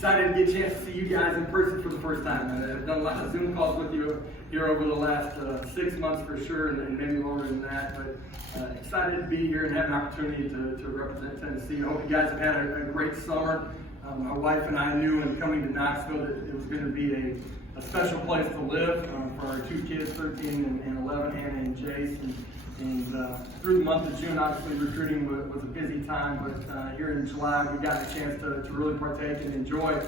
Excited to get a chance to see you guys in person for the first time. I've done a lot of Zoom calls with you here over the last 6 months for sure, and maybe longer than that. But excited to be here and have an opportunity to represent Tennessee. I hope you guys have had a great summer. My wife and I knew in coming to Knoxville that it was going to be a special place to live for our two kids, 13 and 11, Hannah and Jace. And through the month of June, obviously recruiting was a busy time, but here in July we got a chance to really partake and enjoy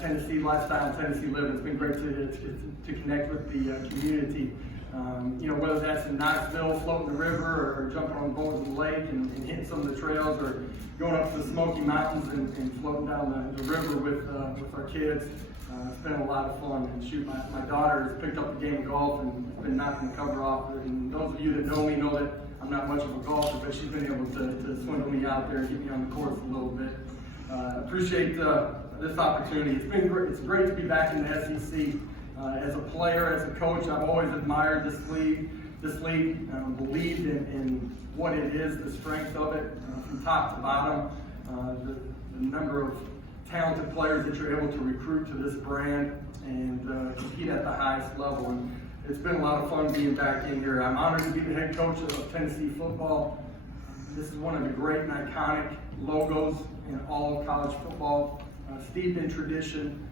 Tennessee lifestyle, Tennessee living. It's been great to connect with the community. Whether that's in Knoxville, floating the river, or jumping on boats in the lake and hitting some of the trails, or going up to the Smoky Mountains and floating down the river with our kids. It's been a lot of fun. And shoot, my daughter has picked up the game of golf and has been knocking the cover off. And those of you that know me know that I'm not much of a golfer, but she's been able to swindle me out there and get me on the course a little bit. Appreciate this opportunity. It's been great. It's great to be back in the SEC. As a player, as a coach, I've always admired this league. Believed in what it is, the strength of it, from top to bottom, the number of talented players that you're able to recruit to this brand and compete at the highest level. And it's been a lot of fun being back in here. I'm honored to be the head coach of Tennessee football. This is one of the great and iconic logos in all of college football, steeped in tradition.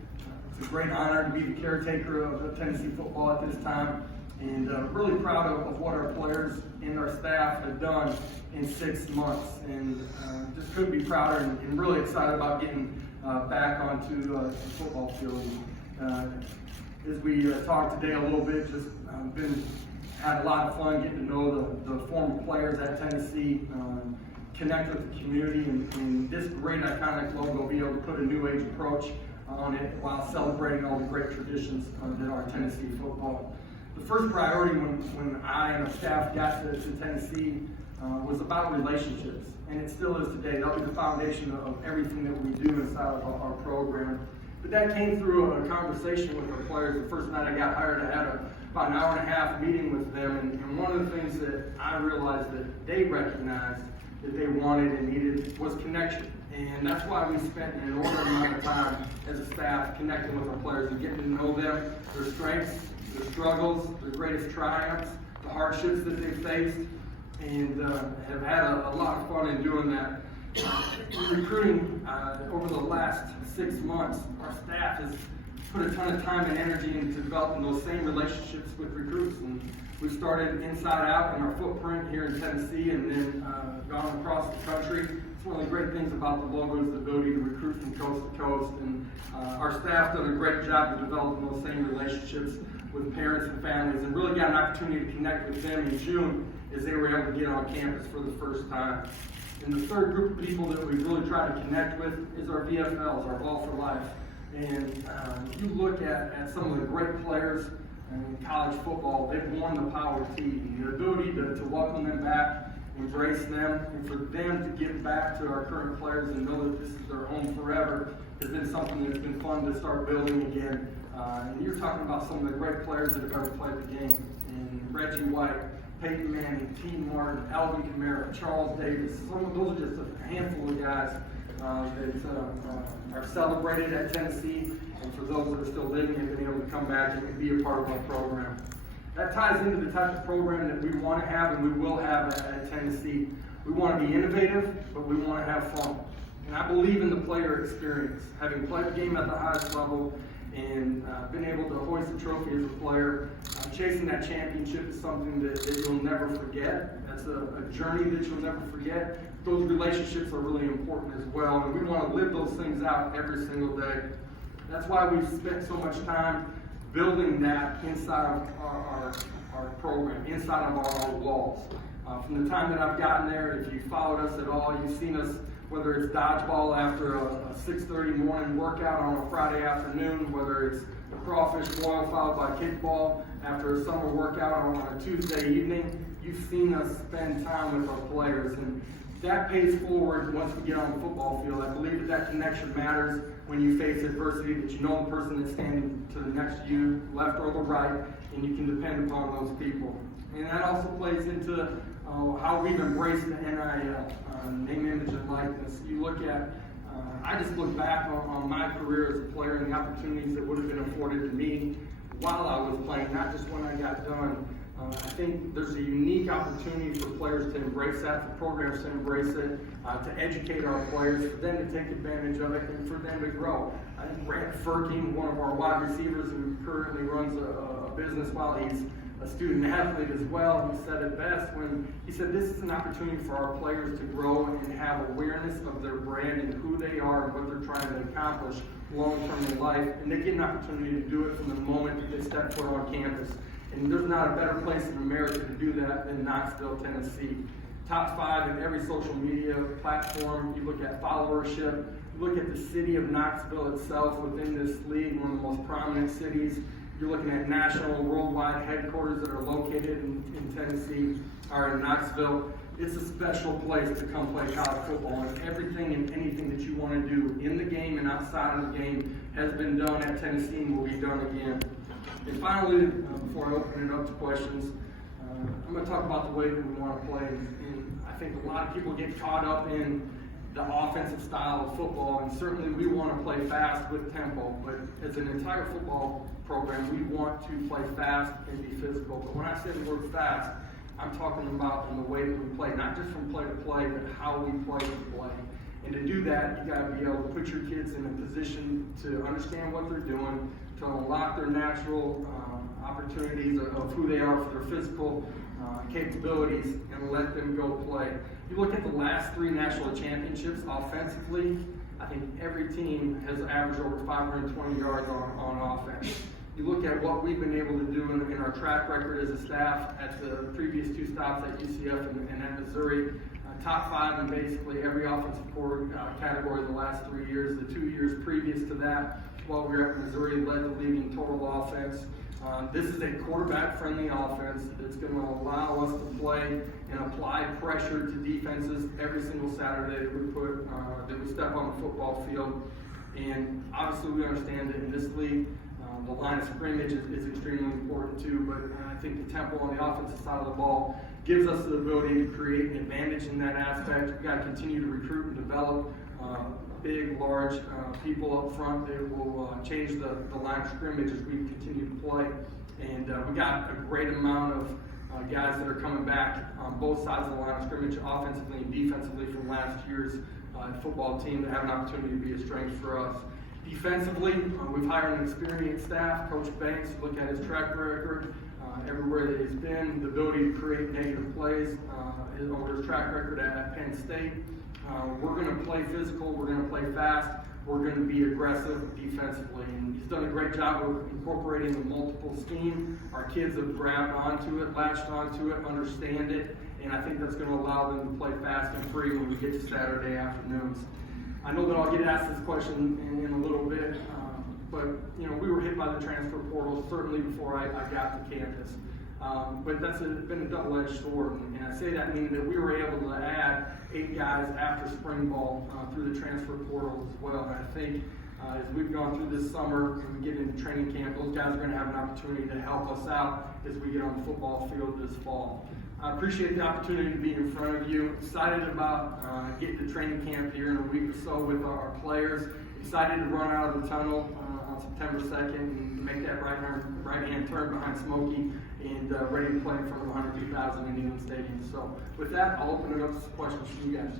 It's a great honor to be the caretaker of Tennessee football at this time, and really proud of what our players and our staff have done in 6 months. And just couldn't be prouder and really excited about getting back onto the football field. As we talked today a little bit, just had a lot of fun getting to know the former players at Tennessee, connect with the community, and this great iconic logo, be able to put a new age approach on it while celebrating all the great traditions that are Tennessee football. The first priority when I and our staff got to Tennessee was about relationships, and it still is today. That'll be the foundation of everything that we do inside of our program. But that came through a conversation with our players. The first night I got hired, I had about an hour and a half meeting with them, and one of the things that I realized that they recognized that they wanted and needed was connection. And that's why we spent an inordinate amount of time as a staff connecting with our players and getting to know them, their strengths, their struggles, their greatest triumphs, the hardships that they've faced, and have had a lot of fun in doing that. In recruiting, over the last 6 months, our staff has put a ton of time and energy into developing those same relationships with recruits. And we've started inside out in our footprint here in Tennessee, and then gone across the country. It's one of the great things about the logo is the ability to recruit from coast to coast. And our staff done a great job of developing those same relationships with parents and families, and really got an opportunity to connect with them in June as they were able to get on campus for the first time. And the third group of people that we really try to connect with is our VFLs, our Ball for Life. And you look at some of the great players in college football, they've won the Power T. And the ability to welcome them back, embrace them, and for them to give back to our current players and know that this is their home forever has been something that's been fun to start building again. And you're talking about some of the great players that have ever played the game. And Reggie White, Peyton Manning, T. Martin, Alvin Kamara, Charles Davis. Those are just a handful of guys that are celebrated at Tennessee, and for those that are still living and been able to come back and be a part of our program. That ties into the type of program that we want to have and we will have at Tennessee. We want to be innovative, but we want to have fun. And I believe in the player experience. Having played the game at the highest level and been able to hoist a trophy as a player, chasing that championship is something that you'll never forget. That's a journey that you'll never forget. Those relationships are really important as well, and we want to live those things out every single day. That's why we've spent so much time building that inside of our program, inside of our walls. From the time that I've gotten there, if you followed us at all, you've seen us, whether it's dodgeball after a 6:30 morning workout on a Friday afternoon, whether it's the crawfish boil followed by kickball after a summer workout on a Tuesday evening, you've seen us spend time with our players. And that pays forward once we get on the football field. I believe that connection matters when you face adversity, that you know the person that's standing to the next to you, left or the right, and you can depend upon those people. And that also plays into how we've embraced the NIL, name, image, and likeness. You look at I just look back on my career as a player and the opportunities that would have been afforded to me while I was playing, not just when I got done. I think there's a unique opportunity for players to embrace that, for programs to embrace it, to educate our players, for them to take advantage of it, and for them to grow. I think Brant Furking, one of our wide receivers who currently runs a business while he's a student athlete as well, he said it best when he said this is an opportunity for our players to grow and have awareness of their brand and who they are and what they're trying to accomplish long-term in life, and they get an opportunity to do it from the moment that they step foot on campus. And there's not a better place in America to do that than Knoxville, Tennessee. Top 5 in every social media platform. You look at followership. You look at the city of Knoxville itself within this league, one of the most prominent cities. You're looking at national, worldwide headquarters that are located in Tennessee or in Knoxville. It's a special place to come play college football, and everything and anything that you want to do in the game and outside of the game has been done at Tennessee and will be done again. And finally, before I open it up to questions, I'm going to talk about the way that we want to play. And I think a lot of people get caught up in the offensive style of football, and certainly we want to play fast with tempo. But as an entire football program, we want to play fast and be physical. But when I say the word fast, I'm talking about in the way that we play, not just from play to play, but how we play to play. And to do that, you got to be able to put your kids in a position to understand what they're doing, to unlock their natural opportunities of who they are for their physical capabilities, and let them go play. You look at the last 3 national championships offensively, I think every team has averaged over 520 yards on offense. You look at what we've been able to do in our track record as a staff at the previous 2 stops at UCF and at Missouri, top 5 in basically every offensive category the last 3 years. The 2 years previous to that, while we were at Missouri, led the league in total offense. This is a quarterback-friendly offense that's going to allow us to play and apply pressure to defenses every single Saturday that we step on the football field. And obviously, we understand that in this league, the line of scrimmage is extremely important too. But I think the tempo on the offensive side of the ball gives us the ability to create an advantage in that aspect. We've got to continue to recruit and develop big, large people up front that will change the line of scrimmage as we continue to play. And we got a great amount of guys that are coming back on both sides of the line of scrimmage, offensively and defensively, from last year's football team that have an opportunity to be a strength for us. Defensively, we've hired an experienced staff. Coach Banks, look at his track record everywhere that he's been, the ability to create negative plays over his track record at Penn State. We're going to play physical, we're going to play fast, we're going to be aggressive defensively. And he's done a great job of incorporating the multiple scheme. Our kids have grabbed onto it, latched onto it, understand it, and I think that's going to allow them to play fast and free when we get to Saturday afternoons. I know that I'll get asked this question in a little bit, but we were hit by the transfer portal certainly before I got to campus. But that's been a double-edged sword, and I say that meaning that we were able to add 8 guys after spring ball through the transfer portal as well. And I think as we've gone through this summer and we get into training camp, those guys are going to have an opportunity to help us out as we get on the football field this fall. I appreciate the opportunity to be in front of you. Excited about getting to training camp here in a week or so with our players. Excited to run out of the tunnel on September 2nd and make that right-hand turn behind Smokey, and ready to play in front of 102,000 in Neyland Stadium. So with that, I'll open it up to questions from you guys.